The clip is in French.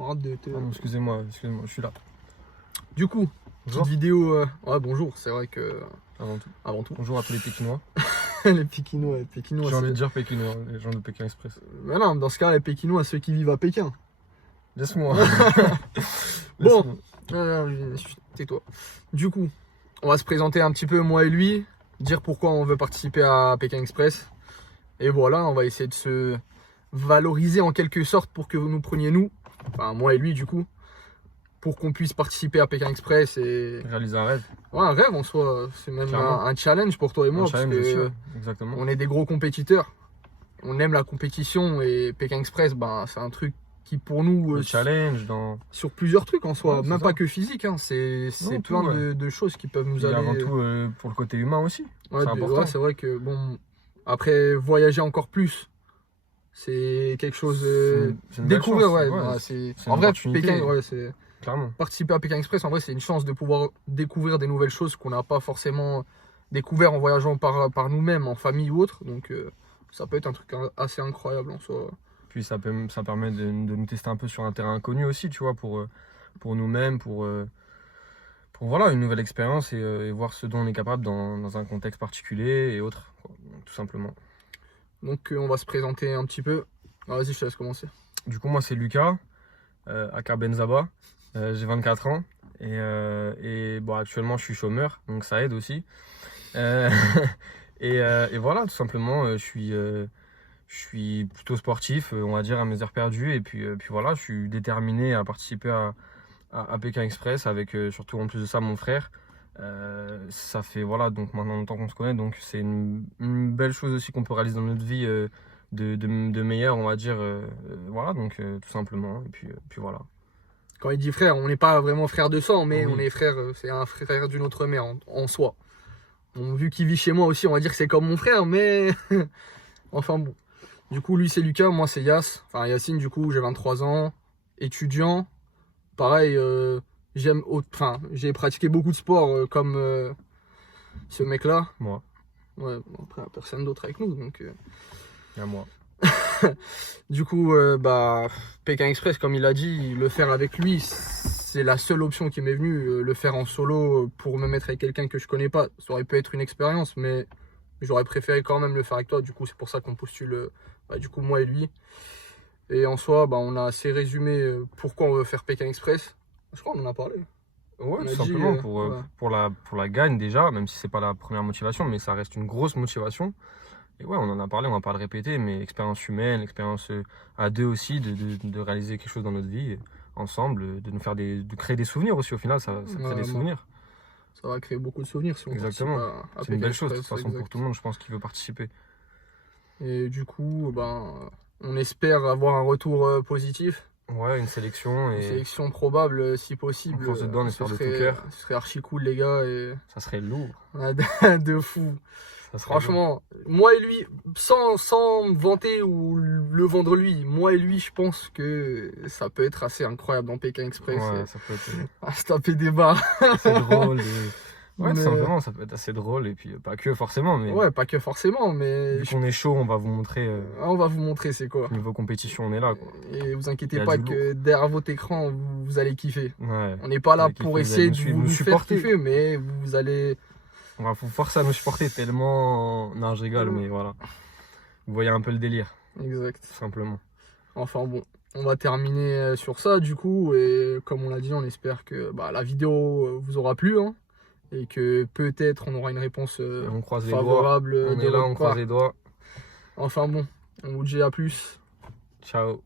Arrête de te... Ah non, excusez-moi, je suis là. Du coup, Bonjour. petite vidéo... Ouais, bonjour, c'est vrai que... Avant tout. Bonjour à tous les Pékinois. Les Pékinois, J'ai envie de dire Pékinois, les gens de Pékin Express. Mais non, dans ce cas, les Pékinois, ceux qui vivent à Pékin. Laisse-moi. Bon, tais-toi. Du coup, on va se présenter un petit peu, moi et lui, dire pourquoi on veut participer à Pékin Express. Et voilà, on va essayer de se valoriser en quelque sorte pour que vous nous preniez nous, enfin moi et lui du coup, pour qu'on puisse participer à Pékin Express et Réaliser un rêve. Ouais, un rêve en soi, c'est même un challenge pour toi et moi, parce que exactement. On est des gros compétiteurs, on aime la compétition et Pékin Express, ben, c'est un truc qui pour nous... Le challenge sur plusieurs trucs en soi, ouais, même pas que physique, hein, c'est plein de choses qui peuvent nous aller... avant tout pour le côté humain aussi, ouais, c'est important. Ouais, c'est vrai que bon, après voyager encore plus, c'est quelque chose... découvrir, ouais, en vrai, Pékin, ouais, c'est... Clairement. Participer à Pékin Express, en vrai, c'est une chance de pouvoir découvrir des nouvelles choses qu'on n'a pas forcément découvert en voyageant par nous-mêmes, en famille ou autre. Donc, ça peut être un truc assez incroyable en soi. Puis ça permet de nous tester un peu sur un terrain inconnu aussi, tu vois, pour nous-mêmes, pour voilà, une nouvelle expérience et voir ce dont on est capable dans un contexte particulier et autres, quoi, tout simplement. Donc, on va se présenter un petit peu. Ah, vas-y, je te laisse commencer. Du coup, moi, c'est Lucas, aka Benzaba. J'ai 24 ans et bon, actuellement je suis chômeur, donc ça aide aussi. Et voilà, tout simplement, je suis plutôt sportif, on va dire, à mes heures perdues. Et puis voilà, je suis déterminé à participer à Pékin Express avec surtout en plus de ça mon frère. Ça fait voilà, donc maintenant longtemps qu'on se connaît, donc c'est une belle chose aussi qu'on peut réaliser dans notre vie de meilleur, on va dire. Voilà, donc tout simplement. Et puis voilà. Quand il dit frère, on n'est pas vraiment frère de sang, mais oui. On est frère, c'est un frère d'une autre mère en soi. Bon, vu qu'il vit chez moi aussi, on va dire que c'est comme mon frère, mais enfin bon. Du coup, lui c'est Lucas, moi c'est enfin Yacine, du coup j'ai 23 ans, étudiant. Pareil, j'ai pratiqué beaucoup de sport comme ce mec-là. Moi. Ouais, après personne d'autre avec nous, donc... Et à moi. Du coup, Pékin Express, comme il a dit, le faire avec lui, c'est la seule option qui m'est venue. Le faire en solo pour me mettre avec quelqu'un que je connais pas, ça aurait pu être une expérience, mais j'aurais préféré quand même le faire avec toi. Du coup, c'est pour ça qu'on postule, du coup, moi et lui. Et en soi, on a assez résumé pourquoi on veut faire Pékin Express. Je crois qu'on en a parlé. Ouais, tout simplement pour la gagne déjà, même si c'est pas la première motivation, mais ça reste une grosse motivation. Et ouais, on en a parlé, on va pas le répéter, mais expérience humaine, expérience à deux aussi, de réaliser quelque chose dans notre vie, ensemble, de créer des souvenirs aussi. Au final, ça crée des souvenirs. Ça va créer beaucoup de souvenirs si on participe à c'est une belle chose de toute façon pour tout le monde, je pense, qui veut participer. Et du coup, on espère avoir un retour positif. Ouais, une sélection. Une sélection probable si possible. On croise dedans, on espère de tout cœur. Ce serait archi cool, les gars. Et... ça serait lourd. De fou. Franchement, moi et lui, sans me vanter ou le vendre lui, moi et lui, je pense que ça peut être assez incroyable dans Pékin Express. Ouais, ça peut être... à se taper des barres. C'est drôle. Ouais, tout simplement, ça peut être assez drôle. Et puis, pas que forcément. Mais... ouais, pas que forcément, mais... Vu qu'on est chaud, on va vous montrer... on va vous montrer c'est quoi. Niveau compétition, on est là, quoi. Et vous inquiétez pas que derrière votre écran, vous allez kiffer. Ouais. On n'est pas là pour essayer de vous faire kiffer, mais vous allez... On va vous forcer à nous supporter tellement... Non, je rigole, mais voilà. Vous voyez un peu le délire. Exact. Tout simplement. Enfin bon, on va terminer sur ça du coup. Et comme on l'a dit, on espère que la vidéo vous aura plu. Hein, et que peut-être on aura une réponse favorable. On est là, on croise les doigts. Enfin bon, on vous dit à plus. Ciao.